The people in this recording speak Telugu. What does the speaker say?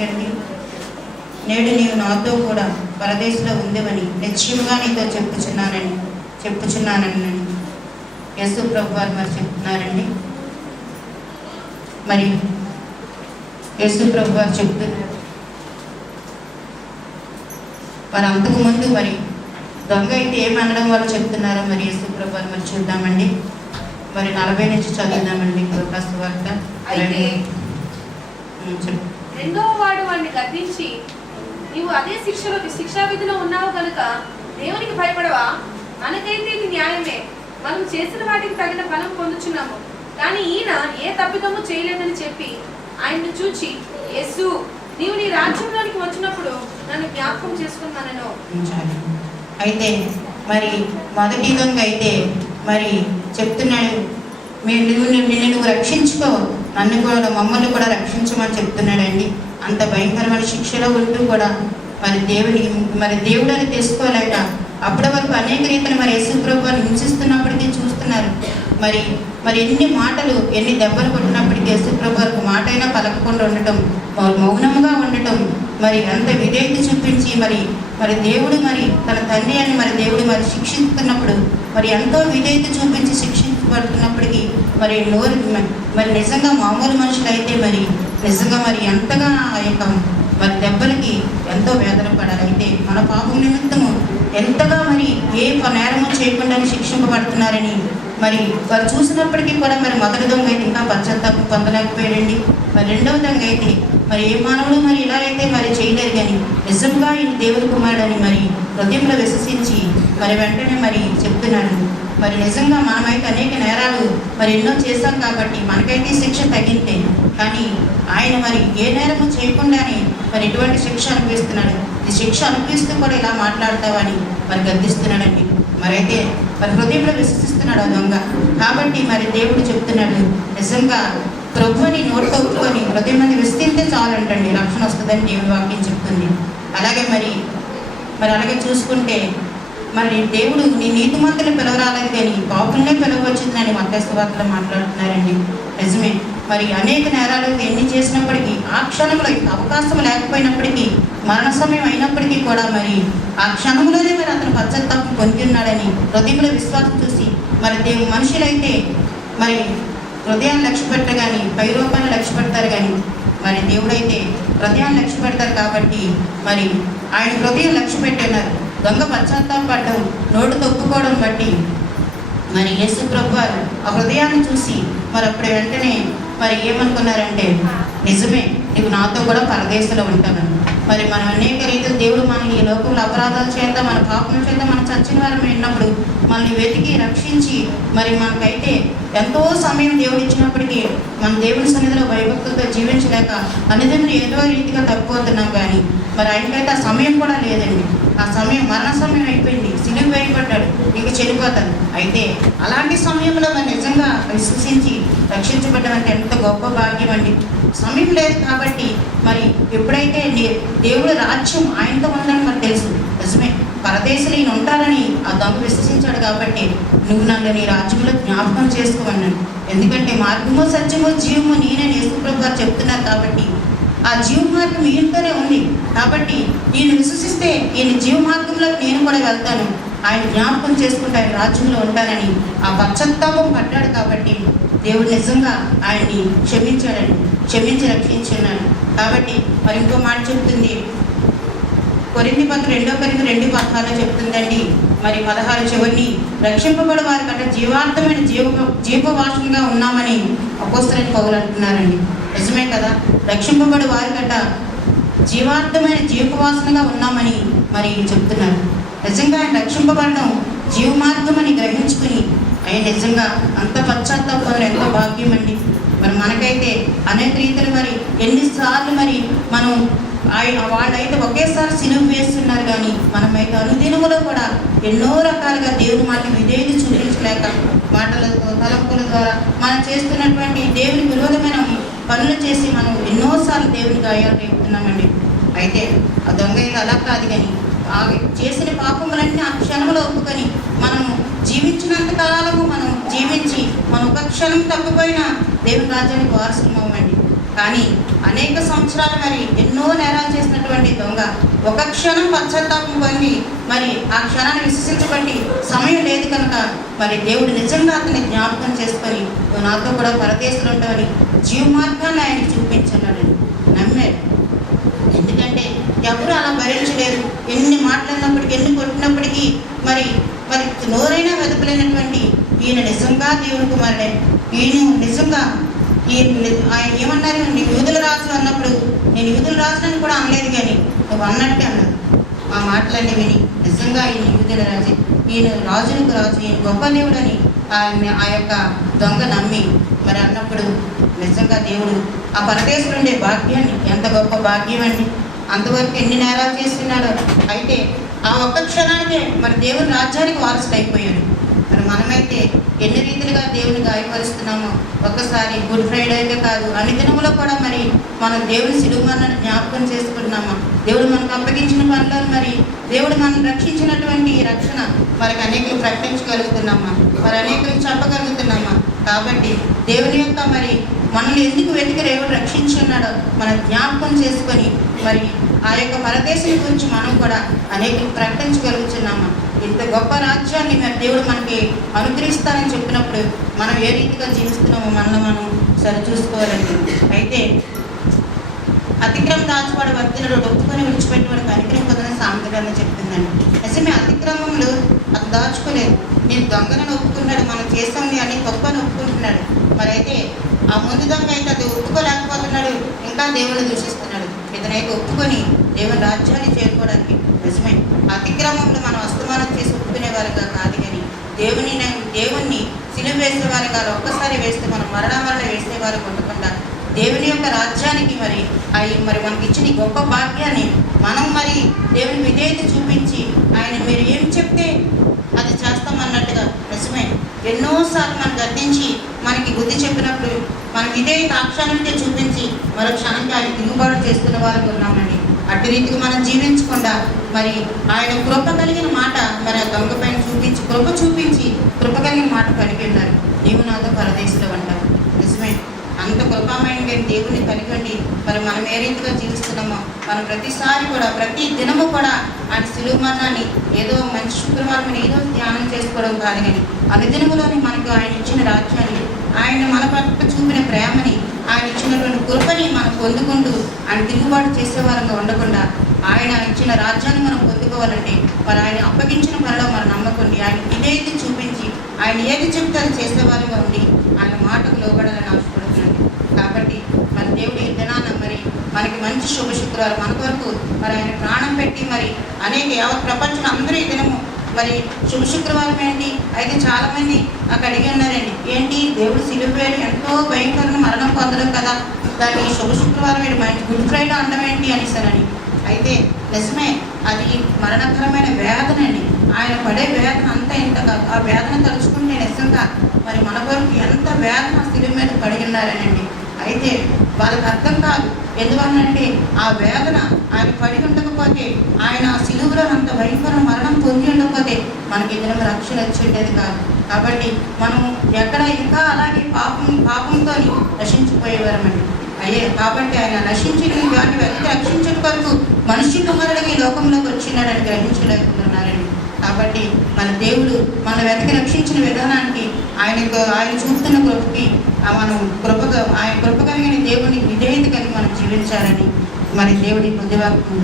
పలికండి, నేడు నీవు నాతో కూడా పరదేశంలో ఉందేవని నిశ్చయముగా నీతో చెప్పుచున్నానని యేసు ప్రభు వారు మరి చెప్తున్నారండి. మరి యేసు ప్రభు వారు చెప్తున్నారు. మరి అంతకుముందు మరి దొంగ అయితే ఏమనడం వాళ్ళు చెప్తున్నారో మరి యేసు ప్రభు వారు మరి చూద్దామండి. మరి 40 నుంచి చదువుదామండి ప్రకాశ వార్త. రెండవ వాడు వాడిని గద్దించి, నీవు అదే శిక్షా విధిలో ఉన్నావు కనుక దేవునికి భయపడవా? మనకైతే ఇది న్యాయమే, మనం చేసిన వాటికి తగిన ఫలం పొందుచున్నాము. కానీ ఈయన ఏ తప్పిదము చేయలేదని చెప్పి ఆయన్ను చూచి, యేసు నీవు నీ రాజ్యంలోనికి వచ్చినప్పుడు నన్ను జ్ఞాపకం చేసుకున్నాను. అయితే మరి మొదటి దొంగ అయితే మరి చెప్తున్నాడు, నువ్వు రక్షించుకో, నన్ను కూడా మమ్మల్ని కూడా రక్షించమని చెప్తున్నాడండి. అంత భయంకరమైన శిక్షలో ఉంటూ కూడా మరి దేవుడు అని తెలుసుకోలేక అప్పటి వరకు అనేక రీతిని మరి యేసు ప్రభువుని హింసిస్తున్నప్పటికీ చూస్తున్నారు. మరి ఎన్ని మాటలు ఎన్ని దెబ్బలు కొట్టినప్పటికీ యేసు ప్రభువుకు మాట అయినా పలకకుండా ఉండటం, మౌనంగా ఉండటం, మరి అంత విధేయత చూపించి మరి దేవుడు మరి తన తండ్రి అని మరి దేవుడు మరి శిక్షిస్తున్నప్పుడు మరి ఎంతో విధేయత చూపించి శిక్షించబడుతున్నప్పటికీ మరి నోరు మరి నిజంగా మామూలు మనుషులు అయితే మరి నిజంగా మరి ఎంతగా ఆ యొక్క మరి దెబ్బలకి ఎంతో వేదన పడాలి. అయితే మన పాపం నిమిత్తము ఎంతగా మరి ఏ నేరము చేయకుండా శిక్షింపబడుతున్నారని మరి వారు చూసినప్పటికీ కూడా మరి మొదటి దొంగ అయితే ఇంకా పశ్చాత్తాపం పొందలేకపోయాడండి. మరి రెండవ దొంగ అయితే మరి ఏ మానవుడు మరి ఇలా అయితే మరి చేయలేరు, కానీ నిజంగా ఈ దేవుని కుమారుడని మరి హృదయంలో విశ్వసించి మరి వెంటనే మరి చెప్తున్నాడు. మరి నిజంగా మనమైతే అనేక నేరాలు మరి ఎన్నో చేశాం కాబట్టి మనకైతే శిక్ష తగ్గింటే, కానీ ఆయన మరి ఏ నేరము చేయకుండానే మరి ఎటువంటి శిక్ష అనిపిస్తున్నాడు. ఈ శిక్ష అనిపిస్తూ కూడా ఇలా మాట్లాడతావని మరి గద్దిస్తున్నాడండి. మరైతే మరి హృదయంలో విశ్వసిస్తున్నాడు ఆ దొంగ. కాబట్టి మరి దేవుడు చెప్తున్నాడు, నిజంగా ప్రభువుని నోటితో ఒప్పుకొని హృదయం మంది విస్తరిస్తే చాలంటండి, రక్షణ వస్తుందని దేవుని వాక్యం చెప్తుంది. అలాగే మరి అలాగే చూసుకుంటే మరి దేవుడు నీ నీతిమంతులు పిలవరాలేదు కానీ పాపులనే పిలవచ్చిందని మత్తయి సువార్తలో మాట్లాడుతున్నారండి. నిజమే, మరి అనేక నేరాలు ఎన్ని చేసినప్పటికీ ఆ క్షణంలో అవకాశం లేకపోయినప్పటికీ మరణ సమయం అయినప్పటికీ కూడా మరి ఆ క్షణంలోనే మరి అతను పశ్చాత్తాపం పొంది ఉన్నాడని హృదయంలో విశ్వాసం చూసి మరి మనుషులైతే మరి హృదయాన్ని లక్ష్య పెట్టరు కానీ పై రూపాన్ని లక్ష్య పెడతారు, కానీ మరి దేవుడైతే హృదయాన్ని లక్ష్య పెడతారు. కాబట్టి మరి ఆయన హృదయం లక్ష్య పెట్టినారు. దొంగ పశ్చాత్తాపడడం నోటు ఒప్పుకోవడం బట్టి మరి యేసు ప్రభు వారు ఆ హృదయాన్ని చూసి మరి అప్పుడే వెంటనే మరి ఏమనుకున్నారంటే, నిజమే నీవు నాతో కూడా పరదేశంలో ఉంటామని. మరి మనం అనేక రీతిలో దేవుడు మనల్ని ఈ లోకంలో అపరాధాల చేత మన పాపం చేత మనం చచ్చిన వారం విన్నప్పుడు మనల్ని వెతికి రక్షించి మరి మనకైతే ఎంతో సమయం దేవుడు ఇచ్చినప్పటికీ మన దేవుని సన్నిధిలో భయభక్తులతో జీవించలేక అన్నిదిని ఏదో రీతిగా తప్పిపోతున్నాం. కానీ మరి ఆయనకైతే ఆ సమయం కూడా లేదండి. ఆ సమయం మరణ సమయం అయిపోయింది, సిలువ వేయబడ్డాడు, ఇక చనిపోతాడు. అయితే అలాంటి సమయంలో మరి నిజంగా విశ్వసించి రక్షించబడ్డం అంటే ఎంత గొప్ప భాగ్యం అండి. సమయం లేదు కాబట్టి మరి ఎప్పుడైతే దేవుడి రాజ్యం ఆయనతో ఉందని మరి తెలుసు. నిజమే, పరదేశంలో ఈయన ఉంటారని ఆ దొంగ విశ్వసించాడు. కాబట్టి నువ్వు నన్ను నీ రాజ్యంలో జ్ఞాపకం చేసుకోమన్నాడు. ఎందుకంటే మార్గము సత్యము జీవము నేనే యేసు ప్రభు గారు చెప్తున్నారు. కాబట్టి ఆ జీవ మార్గం ఈయనతోనే ఉంది. కాబట్టి ఈయన విశ్వసిస్తే ఈయన జీవ మార్గంలో నేను కూడా వెళ్తాను, ఆయన జ్ఞాపకం చేసుకుంటే ఆయన రాజ్యంలో ఉంటానని ఆ పశ్చాత్తాపం పడ్డాడు. కాబట్టి దేవుడు నిజంగా ఆయన్ని క్షమించి రక్షించున్నాడు. కాబట్టి మరి ఇంకో మాట చెప్తుంది, కొరింథీ పత్రిక 2 Corinthians 2:16 చెప్తుందండి. మరి 16 చివరిని రక్షింపబడి వారి కంటే జీవార్థమైన జీవవాసంగా ఉన్నామని అపోస్తలుడైన పౌలు అంటున్నారండి. నిజమే కదా, రక్షింపబడి వారి కంట జీవార్థమైన జీవవాసనగా ఉన్నామని మరి చెప్తున్నారు. నిజంగా ఆయన రక్షింపబడడం జీవ మార్గం అని గ్రహించుకుని ఆయన నిజంగా అంత పశ్చాత్తాపంలో ఎంతో భాగ్యం అండి. మరి మనకైతే అనేక రీతులు మరి ఎన్నిసార్లు మరి మనం వాళ్ళైతే ఒకేసారి సిలువ వేస్తున్నారు, కానీ మనమైతే అనుదినములో కూడా ఎన్నో రకాలుగా దేవుని మాట విధేయత చూపించలేక మాటలతో తలంపుల ద్వారా మనం చేస్తున్నటువంటి దేవుని విరోధమైన పనులు చేసి మనం ఎన్నోసార్లు దేవుని గాయాలు రేపుతున్నామండి. అయితే ఆ దొంగ అలా కాదు, కానీ ఆ చేసిన పాపములన్నీ ఆ క్షణంలో ఒప్పుకొని మనం జీవించినంత కాలము మనం జీవించి మనం ఒక క్షణం తప్పిపోయినా దేవుని రాజ్యానికి వారసులమవ్వండి. కానీ అనేక సంవత్సరాలు మరి ఎన్నో నేరాలు చేసినటువంటి దొంగ ఒక క్షణం పశ్చాత్తాపం పొంది మరి ఆ క్షణాన్ని విశ్వసించబట్టి సమయం లేదు కనుక మరి దేవుడు నిజంగా అతన్ని జ్ఞాపకం చేసుకొని నువ్వు నాతో కూడా పరదేశంలో ఉంటావని జీవ మార్గాన్ని ఆయనకి చూపించన్నాడు, నమ్మాడు. ఎందుకంటే ఎవరు అలా భరించలేరు. ఎన్ని మాట్లాడినప్పటికీ, ఎన్ని కొట్టినప్పటికీ మరి మరి నోరైనా వెతకలేనటువంటి ఈయన నిజంగా దేవుని కుమారుడే. ఈయన నిజంగా ఆయన ఏమన్నారు, నీ యూదుల రాజు అన్నప్పుడు నేను యూదుల రాజుని కూడా అనలేదు, కానీ నువ్వు అన్నట్టే అన్నారు. ఆ మాటలన్నీ విని నిజంగా ఈయన యూదుల రాజు, ఈయన రాజులకు రాజు, ఈయన గొప్ప దేవుడని ఆ యొక్క దొంగ నమ్మి మరి అన్నప్పుడు నిజంగా దేవుడు ఆ పరదేశంలో ఉండే భాగ్యాన్ని, ఎంత గొప్ప భాగ్యం అండి. అంతవరకు ఎన్ని నేరాలు చేస్తున్నాడో. అయితే ఆ ఒక్క క్షణానికే మరి దేవుని రాజ్యానికి వారసుడు అయిపోయాడు. మరి మనమైతే ఎన్ని రీతిలుగా దేవుని గాయపరుస్తున్నామో ఒక్కసారి గుడ్ ఫ్రైడేకే కాదు, అన్ని దినములో కూడా మరి మనం దేవుని సిలువ మరణాన్ని జ్ఞాపకం చేసుకుంటున్నామా? దేవుడు మనకు అప్పగించిన పనులను మరి దేవుడు మనం రక్షించినటువంటి రక్షణ మనకి అనేకలు ప్రకటించగలుగుతున్నామా? మరి అనేకలు చెప్పగలుగుతున్నామా? కాబట్టి దేవుని యొక్క మరి మనల్ని ఎందుకు వెతికి దేవుడు రక్షించి ఉన్నాడో మనం జ్ఞాపకం చేసుకొని మరి ఆ యొక్క పరదేశం గురించి మనం కూడా అనేకలు ప్రకటించగలుగుతున్నామా? ఇంత గొప్ప రాజ్యాన్ని మరి దేవుడు మనకి అనుగ్రహిస్తానని చెప్పినప్పుడు మనం ఏ రీతిగా జీవిస్తున్నామో మనల్ని మనం సరిచూసుకోవాలండి. అయితే అతిక్రమం దాచువాడు వర్తినడు ఒప్పుకొని విడిచిపెట్టేవాడు కనికరం పొందని సామెతగానే చెప్తుందండి. నిజమే, అతిక్రమంలో అది దాచుకోలేదు. నేను దొంగలను ఒప్పుకున్నాడు, మనం చేసామని అని తప్పని ఒప్పుకుంటున్నాడు. మరి అయితే ఆ ముందు దొంగ అయితే అది ఒప్పుకోలేకపోతున్నాడు, ఇంకా దేవుని దూషిస్తున్నాడు. ఇతనైతే ఒప్పుకొని దేవుని రాజ్యాన్ని చేరుకోవడానికి నిజమే అతిక్రమంలో మనం అస్తమానం చేసి ఒప్పుకునేవారుగా కాదు, కానీ దేవుణ్ణి సిలువ వేసేవారుగా ఒక్కసారి వేస్తే మనం మరణ వేసేవారు ఉండకుండా దేవుని యొక్క రాజ్యానికి మరి మనకి ఇచ్చిన గొప్ప భాగ్యాన్ని మనం మరి దేవుని విధేయత చూపించి ఆయన మీరు ఏం చెప్తే అది చేస్తామన్నట్టుగా నిజమే ఎన్నోసార్లు మనం గద్దించి మనకి బుద్ధి చెప్పినప్పుడు మనం ఇదే సాక్ష్యాన్ని చూపించి మరో క్షణంకి ఆయన తిరుగుబాటు చేస్తున్న వారికి ఉన్నామండి. అటు రీతికి మనం జీవించకుండా మరి ఆయన కృప కలిగిన మాట మరి ఆ దొంగ పైన చూపించి కృప కలిగిన మాట కలిగి ఉన్నారు. నీవు నాతో పరదేశంలో అంటారు. నిజమే, అంత కృపామయంగా దేవుని కలిగండి. మరి మనం ఏ రీతిగా జీవిస్తున్నామో మనం ప్రతిసారి కూడా ప్రతి దినము కూడా ఆయన సిలువ మరణాన్ని ఏదో మంచి శుక్రవారం ఏదో ధ్యానం చేసుకోవడం కాదు, కానీ అనుదినములోని మనకు ఆయన ఇచ్చిన రాజ్యాన్ని, ఆయన మన పట్ల చూపిన ప్రేమని, ఆయన ఇచ్చినటువంటి కృపని మనం పొందుకుంటూ ఆయన తిరుగుబాటు చేసేవారంగా ఉండకుండా ఆయన ఇచ్చిన రాజ్యాన్ని మనం పొందుకోవాలంటే మరి ఆయన అప్పగించిన పనిలో మనం నమ్మకండి ఆయన ఇదేది చూపించి ఆయన ఏది చెప్తే అది చేసేవారుగా ఉండి ఆయన మాటకు లోబడాలని ఆశపడుతున్నాడు. కాబట్టి మరి దేవుడు ఈ దినాన మరి మనకి మంచి శుభ శుక్రవారం మన వరకు మరి ఆయన ప్రాణం పెట్టి మరి అనేక యావత్ ప్రపంచం అందరూ ఈ దినము మరి శుభ శుక్రవారం ఏంటి అయితే చాలామంది నాకు అడిగి ఉన్నారండి, ఏంటి దేవుడు సిలువ వేయడం ఎంతో భయంకరమైన మరణం పొందడం కదా, దాన్ని శుభ శుక్రవారం ఏంటి మంచి గుడ్ ఫ్రైడే అనడం ఏంటి అనేసారని. అయితే నిజమే, అది మరణకరమైన వేదన అండి. ఆయన పడే వేదన అంతా ఇంత కాదు. ఆ వేదన తలుచుకుంటే నిజంగా మరి మన వరకు ఎంత వేదన సిలువ మీద పడి ఉన్నారనండి. అయితే వాళ్ళకి అర్థం కాదు. ఎందువల్లంటే ఆ వేదన ఆయన పడి ఉండకపోతే, ఆయన సిలువలో అంత భయంకర మరణం పొంది ఉండకపోతే మనకి ఇద్దరం రక్షణ వచ్చి ఉండేది కాదు. కాబట్టి మనం ఎక్కడ ఇంకా అలాగే పాపంతో నశించిపోయేవారమండి. కాబట్టి ఆయన నశించిన వారిని వెతికి రక్షించడం కొరకు మనిషి కుమారుడికి లోకంలోకి వచ్చినాడని గ్రహించలేకుంటున్నారండి. కాబట్టి మన దేవుడు మన వెతికి రక్షించిన విధానానికి ఆయన చూపుతున్న కృపకి మనం ఆయన కృప కలిగిన దేవుని విధేయత కలిగి మనం జీవించాలని మరి దేవుడి బుద్ధివాక్యం